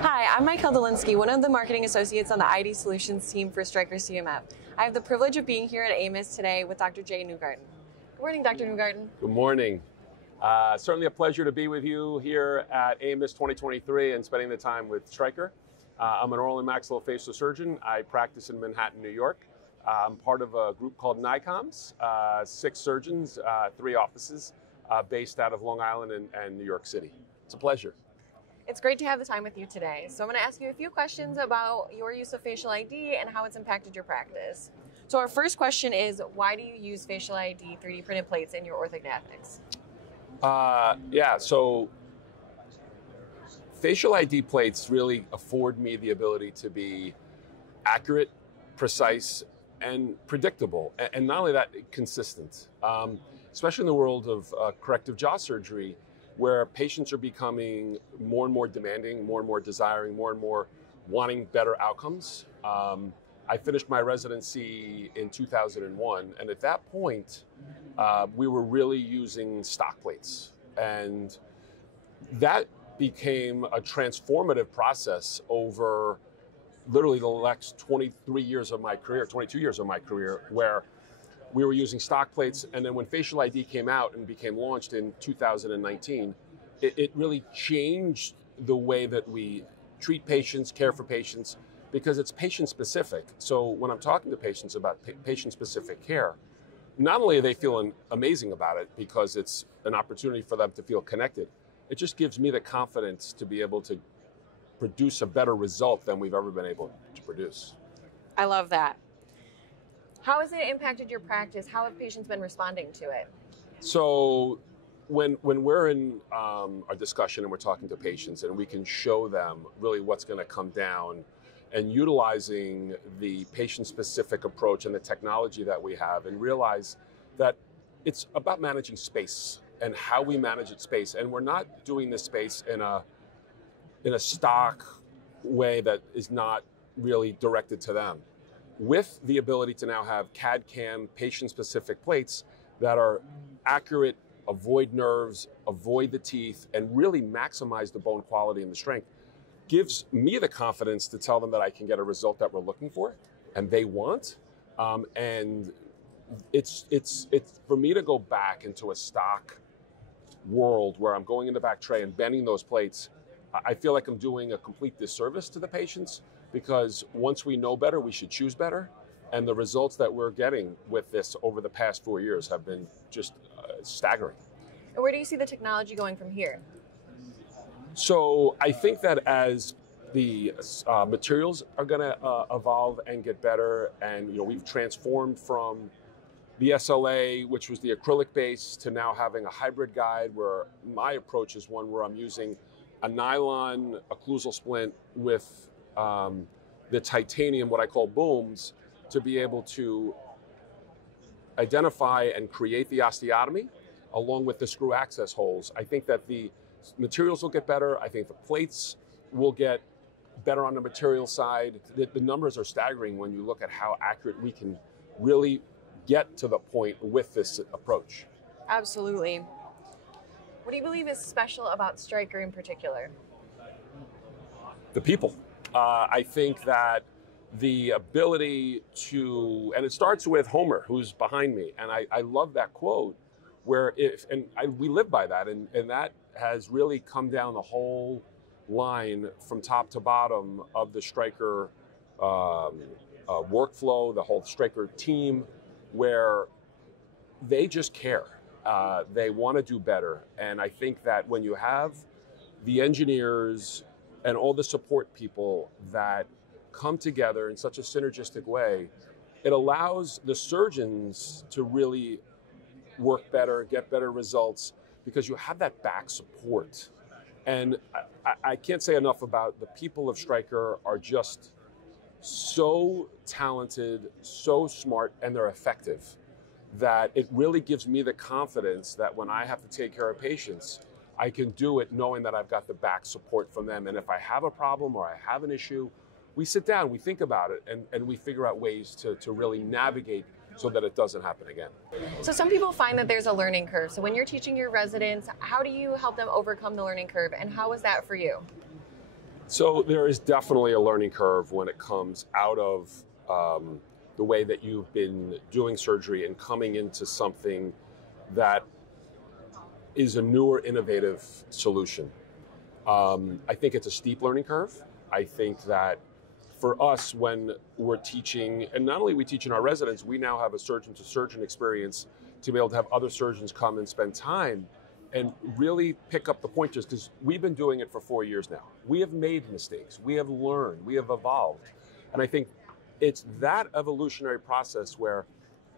Hi, I'm Michael Dolinsky, one of the marketing associates on the ID Solutions team for Stryker CMF. I have the privilege of being here at AMIS today with Dr. Jay Neugarten. Good morning, Dr. Neugarten. Good morning. Certainly a pleasure to be with you here at AMIS 2023 and spending the time with Stryker. I'm an oral and maxillofacial surgeon. I practice in Manhattan, New York. I'm part of a group called NICOMS, 6 surgeons, 3 offices based out of Long Island and New York City. It's a pleasure. It's great to have the time with you today. So I'm going to ask you a few questions about your use of facial ID and how it's impacted your practice. So our first question is, why do you use facial ID 3D printed plates in your orthognathics? So facial ID plates really afford me the ability to be accurate, precise, and predictable. And not only that, consistent. Especially in the world of corrective jaw surgery, where patients are becoming more and more demanding, more and more desiring, more and more wanting better outcomes. I finished my residency in 2001, and at that point, we were really using stock plates. And that became a transformative process over literally the next 22 years of my career, where we were using stock plates, and then when facial ID came out and became launched in 2019, it really changed the way that we treat patients, care for patients, because it's patient-specific. So when I'm talking to patients about patient-specific care, not only are they feeling amazing about it because it's an opportunity for them to feel connected, it just gives me the confidence to be able to produce a better result than we've ever been able to produce. I love that. How has it impacted your practice? How have patients been responding to it? So when we're in a discussion and we're talking to patients and we can show them really what's going to come down and utilizing the patient-specific approach and the technology that we have, and realize that it's about managing space and how we manage its space. And we're not doing this space in a stock way that is not really directed to them. With the ability to now have CAD/CAM patient-specific plates that are accurate, avoid nerves, avoid the teeth, and really maximize the bone quality and the strength, gives me the confidence to tell them that I can get a result that we're looking for and they want. And it's for me to go back into a stock world where I'm going in the back tray and bending those plates. I feel like I'm doing a complete disservice to the patients, because once we know better, we should choose better. And the results that we're getting with this over the past 4 years have been just staggering. And where do you see the technology going from here? So I think that as the materials are going to evolve and get better, and we've transformed from the SLA, which was the acrylic base, to now having a hybrid guide, where my approach is one where I'm using a nylon occlusal splint with the titanium, what I call booms, to be able to identify and create the osteotomy along with the screw access holes. I think that the materials will get better. I think the plates will get better on the material side. The numbers are staggering when you look at how accurate we can really get to the point with this approach. Absolutely. What do you believe is special about Stryker in particular? The people. I think that the ability to, and it starts with Homer, who's behind me, and I love that quote, where we live by that, and that has really come down the whole line from top to bottom of the Stryker workflow, the whole Stryker team, where they just care. They want to do better, and I think that when you have the engineers and all the support people that come together in such a synergistic way, it allows the surgeons to really work better, get better results, because you have that back support. And I can't say enough about the people of Stryker are just so talented, so smart, and they're effective, that it really gives me the confidence that when I have to take care of patients, I can do it knowing that I've got the back support from them. And if I have a problem or I have an issue, we sit down, we think about it, and we figure out ways to really navigate so that it doesn't happen again. So some people find that there's a learning curve. So when you're teaching your residents, how do you help them overcome the learning curve, and how was that for you? So there is definitely a learning curve when it comes out of the way that you've been doing surgery and coming into something that is a newer, innovative solution. I think it's a steep learning curve. I think that for us, when we're teaching, and not only we teach in our residents, we now have a surgeon-to-surgeon experience to be able to have other surgeons come and spend time and really pick up the pointers, because we've been doing it for 4 years now. We have made mistakes. We have learned. We have evolved. And I think it's that evolutionary process where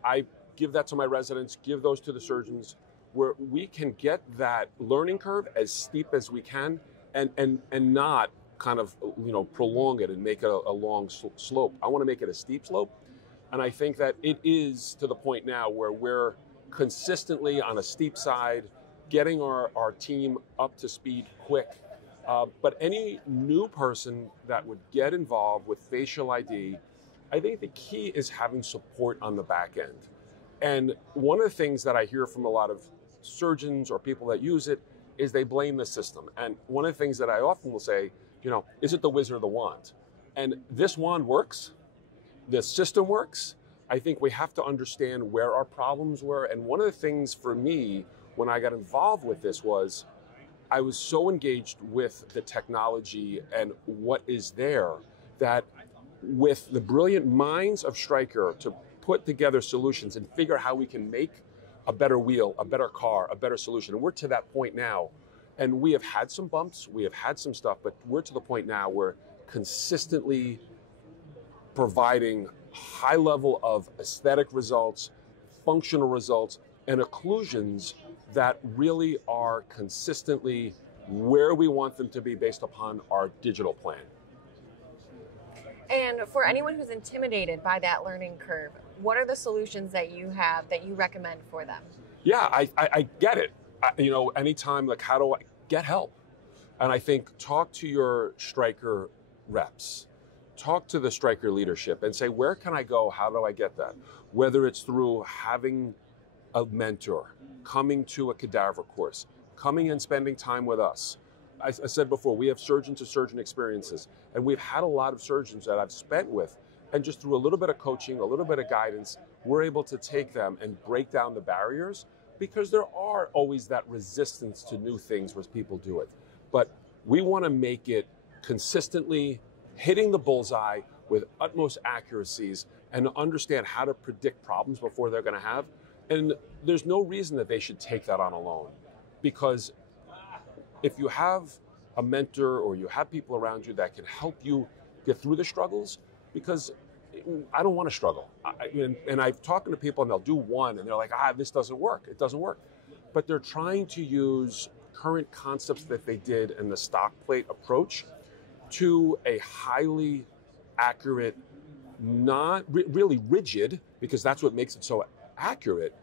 I give that to my residents, give those to the surgeons, where we can get that learning curve as steep as we can and not kind of, prolong it and make it a long slope. I want to make it a steep slope. And I think that it is to the point now where we're consistently on a steep side, getting our team up to speed quick. But any new person that would get involved with facial ID, I think the key is having support on the back end. And one of the things that I hear from a lot of surgeons or people that use it is they blame the system. And one of the things that I often will say, is it the wizard or the wand? And this wand works, the system works. I think we have to understand where our problems were. And one of the things for me, when I got involved with this, was I was so engaged with the technology and what is there, that with the brilliant minds of Stryker to put together solutions and figure out how we can make a better wheel, a better car, a better solution. And we're to that point now. And we have had some bumps, we have had some stuff, but we're to the point now where consistently providing high level of aesthetic results, functional results, and occlusions that really are consistently where we want them to be based upon our digital plan. And for anyone who's intimidated by that learning curve, what are the solutions that you have that you recommend for them? Yeah, I get it. Anytime, how do I get help? And I think talk to your Stryker reps, talk to the Stryker leadership and say, where can I go? How do I get that? Whether it's through having a mentor, coming to a cadaver course, coming and spending time with us. I said before, we have surgeon-to-surgeon experiences, and we've had a lot of surgeons that I've spent with, and just through a little bit of coaching, a little bit of guidance, we're able to take them and break down the barriers, because there are always that resistance to new things where people do it. But we want to make it consistently hitting the bullseye with utmost accuracies and understand how to predict problems before they're going to have. And there's no reason that they should take that on alone, because if you have a mentor or you have people around you that can help you get through the struggles, because I don't want to struggle. And I've talked to people and they'll do one and they're like, this doesn't work. It doesn't work. But they're trying to use current concepts that they did in the stock plate approach to a highly accurate, not really rigid, because that's what makes it so accurate,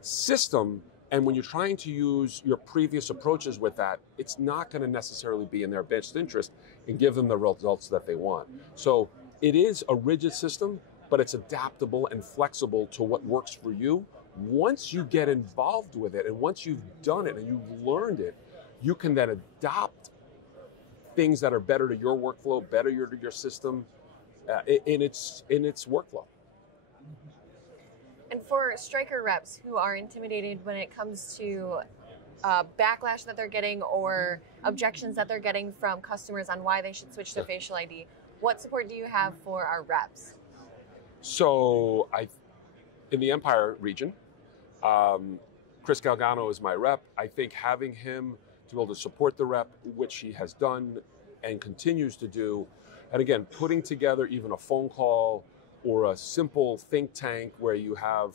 system. And when you're trying to use your previous approaches with that, it's not going to necessarily be in their best interest and give them the results that they want. So it is a rigid system, but it's adaptable and flexible to what works for you. Once you get involved with it and once you've done it and you've learned it, you can then adopt things that are better to your workflow, better to your system in its workflow. And for Stryker reps who are intimidated when it comes to backlash that they're getting or objections that they're getting from customers on why they should switch to facial ID, what support do you have for our reps? So in the Empire region, Chris Galgano is my rep. I think having him to be able to support the rep, which he has done and continues to do, and again, putting together even a phone call or a simple think tank where you have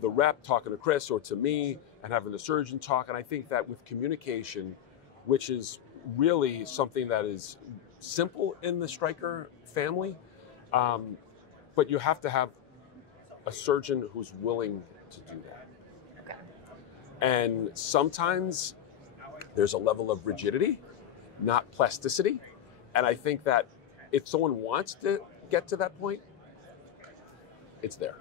the rep talking to Chris or to me and having the surgeon talk. And I think that with communication, which is really something that is simple in the Stryker family, but you have to have a surgeon who's willing to do that. Okay. And sometimes there's a level of rigidity, not plasticity. And I think that if someone wants to get to that point, it's there.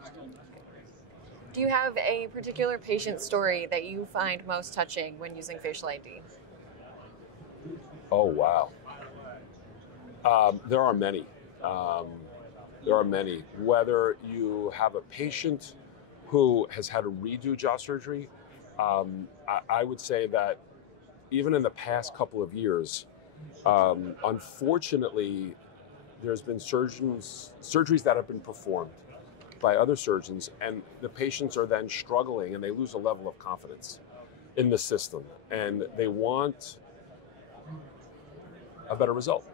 Do you have a particular patient story that you find most touching when using facial ID? Oh, wow. There are many. There are many. Whether you have a patient who has had a redo jaw surgery, I would say that even in the past couple of years, unfortunately, there's been surgeries that have been performed by other surgeons, and the patients are then struggling and they lose a level of confidence in the system, and they want a better result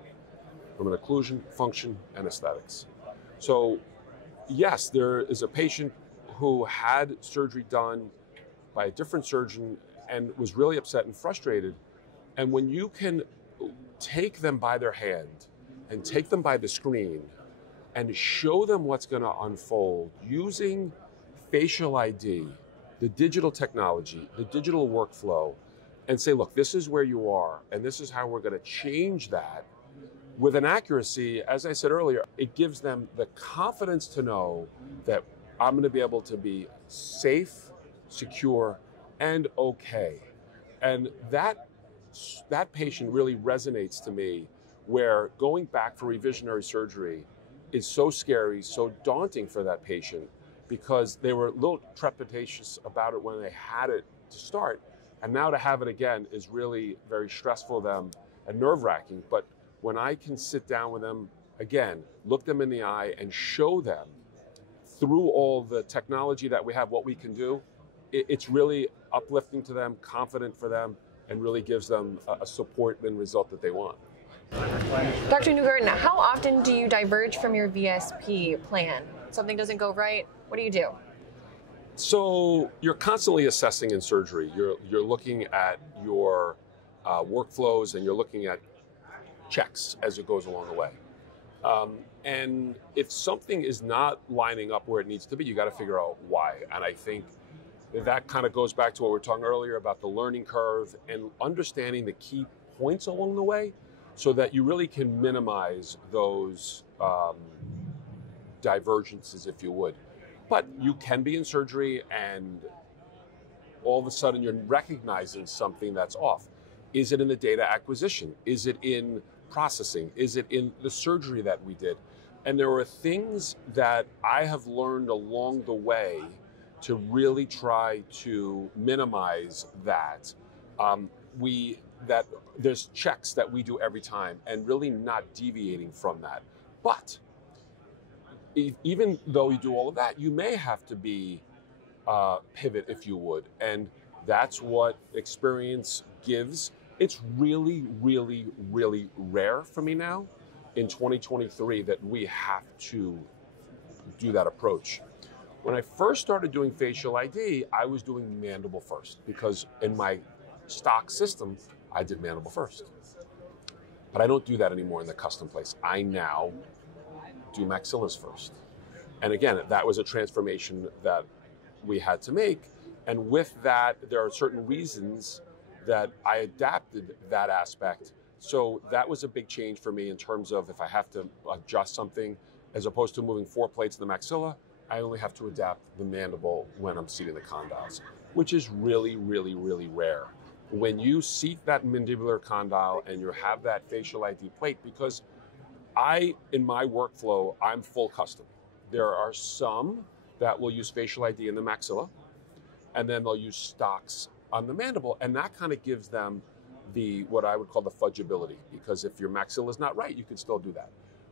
from an occlusion, function, and aesthetics. So yes, there is a patient who had surgery done by a different surgeon and was really upset and frustrated. And when you can take them by their hand and take them by the screen and show them what's going to unfold using facial ID, the digital technology, the digital workflow, and say, look, this is where you are, and this is how we're going to change that with an accuracy, as I said earlier, it gives them the confidence to know that I'm going to be able to be safe, secure, and okay. And that patient really resonates to me, where going back for revisionary surgery is so scary, so daunting for that patient, because they were a little trepidatious about it when they had it to start. And now to have it again is really very stressful for them and nerve-wracking. But when I can sit down with them, again, look them in the eye and show them through all the technology that we have, what we can do, it's really uplifting to them, confident for them, and really gives them a support and result that they want. Dr. Neugarten, how often do you diverge from your VSP plan? Something doesn't go right, what do you do? So you're constantly assessing in surgery. You're looking at your workflows, and you're looking at checks as it goes along the way. And if something is not lining up where it needs to be, you got to figure out why. And I think that kind of goes back to what we were talking earlier about the learning curve and understanding the key points along the way, so that you really can minimize those divergences, if you would. But you can be in surgery and all of a sudden you're recognizing something that's off. Is it in the data acquisition? Is it in processing? Is it in the surgery that we did? And there are things that I have learned along the way to really try to minimize that. That there's checks that we do every time and really not deviating from that. But even though you do all of that, you may have to be pivot, if you would. And that's what experience gives. It's really, really, really rare for me now in 2023 that we have to do that approach. When I first started doing facial ID, I was doing mandible first, because in my stock system, I did mandible first. But I don't do that anymore in the custom place. I now do maxillas first. And again, that was a transformation that we had to make. And with that, there are certain reasons that I adapted that aspect. So that was a big change for me in terms of if I have to adjust something, as opposed to moving 4 plates in the maxilla, I only have to adapt the mandible when I'm seating the condyles, which is really, really, really rare. When you seat that mandibular condyle and you have that facial ID plate, because in my workflow, I'm full custom. There are some that will use facial ID in the maxilla, and then they'll use stocks on the mandible, and that kind of gives them what I would call the fudgeability, because if your maxilla is not right, you can still do that.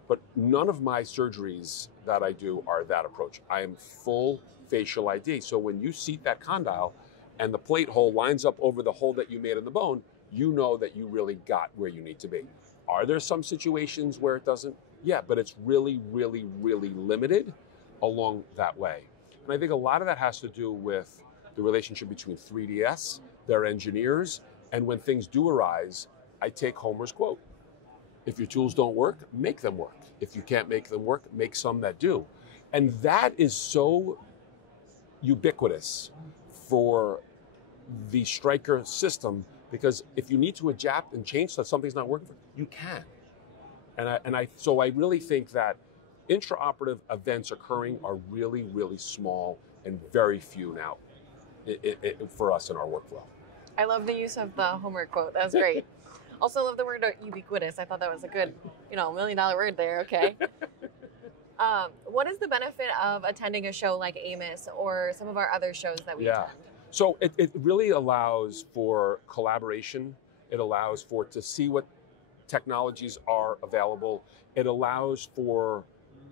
But none of my surgeries that I do are that approach. I am full facial ID. So when you seat that condyle and the plate hole lines up over the hole that you made in the bone, you know that you really got where you need to be. Are there some situations where it doesn't? Yeah, but it's really, really, really limited along that way. And I think a lot of that has to do with the relationship between 3DS, their engineers, and when things do arise, I take Homer's quote. If your tools don't work, make them work. If you can't make them work, make some that do. And that is so ubiquitous for the Stryker system, because if you need to adapt and change so something's not working, you can. So I really think that intraoperative events occurring are really, really small and very few now for us in our workflow. I love the use of the Homer quote. That was great. Also love the word ubiquitous. I thought that was a good, $1 million word there. Okay. What is the benefit of attending a show like Amos or some of our other shows that we attend? So it really allows for collaboration. It allows for to see what technologies are available. It allows for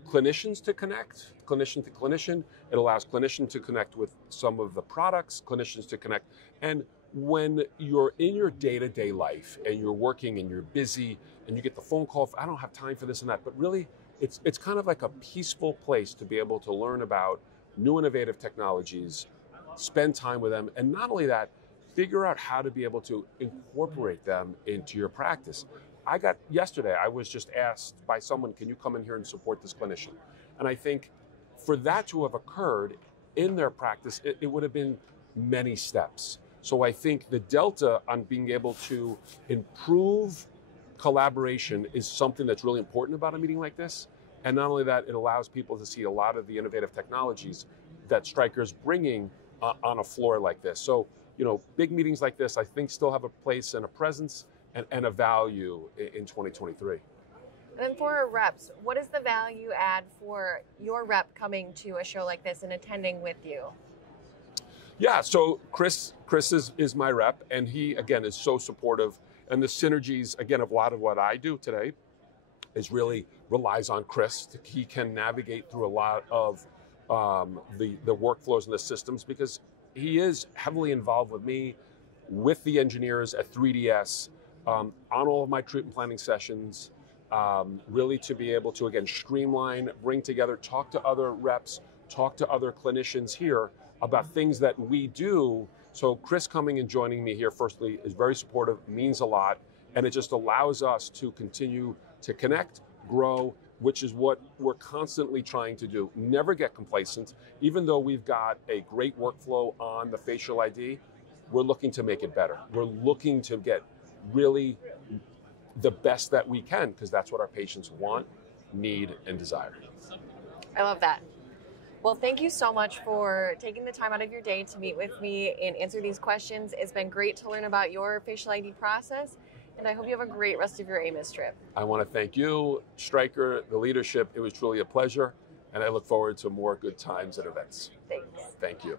clinicians to connect, clinician to clinician. It allows clinician to connect with some of the products, clinicians to connect. And when you're in your day-to-day life and you're working and you're busy and you get the phone call, I don't have time for this and that, but really it's kind of like a peaceful place to be able to learn about new innovative technologies, spend time with them, and not only that, figure out how to be able to incorporate them into your practice. Yesterday, I was just asked by someone, can you come in here and support this clinician? And I think for that to have occurred in their practice, it would have been many steps. So I think the delta on being able to improve collaboration is something that's really important about a meeting like this. And not only that, it allows people to see a lot of the innovative technologies that Stryker's bringing on a floor like this. So, big meetings like this, I think still have a place and a presence and a value in 2023. And then for our reps, what is the value add for your rep coming to a show like this and attending with you? Yeah, so Chris is my rep, and he, again, is so supportive. And the synergies, again, of a lot of what I do today relies on Chris. He can navigate through a lot of the workflows and the systems because he is heavily involved with me, with the engineers at 3DS, on all of my treatment planning sessions, really to be able to, again, streamline, bring together, talk to other reps, talk to other clinicians here about things that we do. So Chris coming and joining me here, firstly, is very supportive, means a lot, and it just allows us to continue to connect, grow, which is what we're constantly trying to do. Never get complacent. Even though we've got a great workflow on the facial ID, we're looking to make it better. We're looking to get really the best that we can because that's what our patients want, need, and desire. I love that. Well, thank you so much for taking the time out of your day to meet with me and answer these questions. It's been great to learn about your facial ID process, and I hope you have a great rest of your Amos trip. I want to thank you, Stryker, the leadership. It was truly a pleasure, and I look forward to more good times and events. Thanks. Thank you.